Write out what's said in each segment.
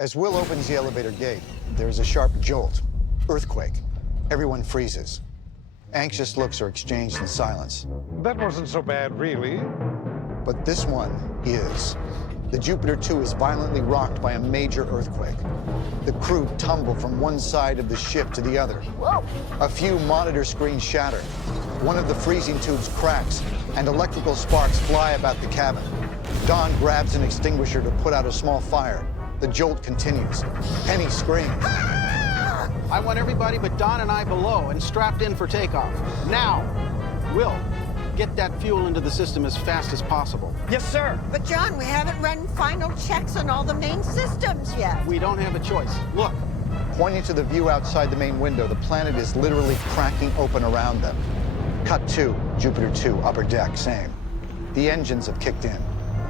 As Will opens the elevator gate, there is a sharp jolt. Earthquake. Everyone freezes. Anxious looks are exchanged in silence. That wasn't so bad, really. But this one is. The Jupiter 2 is violently rocked by a major earthquake. The crew tumble from one side of the ship to the other. Whoa! A few monitor screens shatter. One of the freezing tubes cracks, and electrical sparks fly about the cabin. Don grabs an extinguisher to put out a small fire. The jolt continues. Penny screams. I want everybody but Don and I below and strapped in for takeoff. Now! Will, get that fuel into the system as fast as possible. Yes, sir. But John, we haven't run final checks on all the main systems yet. We don't have a choice. Look. Pointing to the view outside the main window, the planet is literally cracking open around them. Cut 2, Jupiter 2, upper deck, same. The engines have kicked in.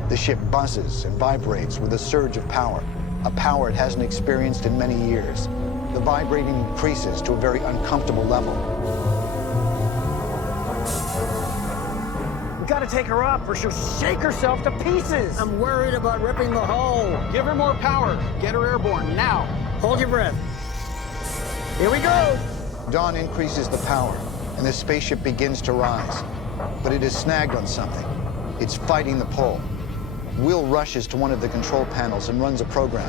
The ship buzzes and vibrates with a surge of power, a power it hasn't experienced in many years. The vibrating increases to a very uncomfortable level. We gotta take her up or she'll shake herself to pieces. I'm worried about ripping the hull. Give her more power. Get her airborne, now. Hold your breath. Here we go. Dawn increases the power, and the spaceship begins to rise. But it is snagged on something. It's fighting the pull. Will rushes to one of the control panels and runs a program.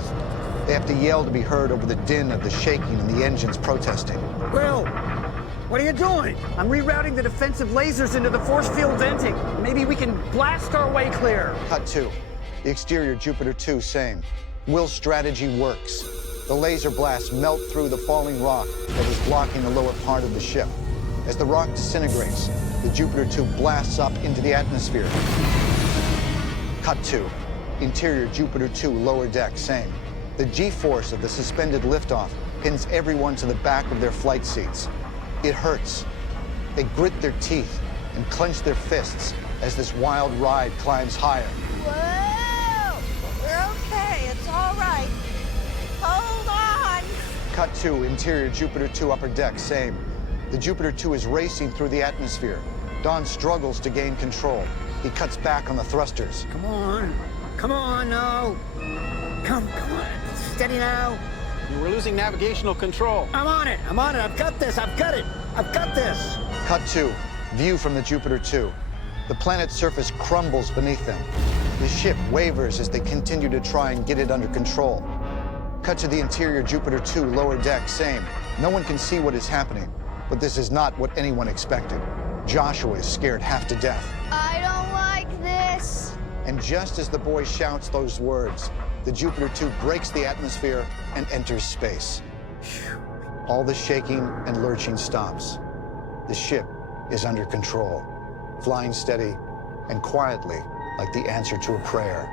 They have to yell to be heard over the din of the shaking and the engines protesting. Will, what are you doing? I'm rerouting the defensive lasers into the force field venting. Maybe we can blast our way clear. Cut 2. The exterior Jupiter 2, same. Will's strategy works. The laser blasts melt through the falling rock that was blocking the lower part of the ship. As the rock disintegrates, the Jupiter 2 blasts up into the atmosphere. Cut 2. Interior Jupiter 2, lower deck, same. The G-force of the suspended liftoff pins everyone to the back of their flight seats. It hurts. They grit their teeth and clench their fists as this wild ride climbs higher. Whoa! We're okay. It's all right. Hold on. Cut 2, interior Jupiter 2, upper deck, same. The Jupiter 2 is racing through the atmosphere. Don struggles to gain control. He cuts back on the thrusters. Come on now. Come on. Steady now. We're losing navigational control. I'm on it. I've got this. I've got this. Cut 2, view from the Jupiter 2. The planet's surface crumbles beneath them. The ship wavers as they continue to try and get it under control. Cut to the interior Jupiter 2, lower deck, same. No one can see what is happening, but this is not what anyone expected. Joshua is scared half to death. I don't like this. And just as the boy shouts those words, the Jupiter 2 breaks the atmosphere and enters space. All the shaking and lurching stops. The ship is under control, flying steady and quietly like the answer to a prayer.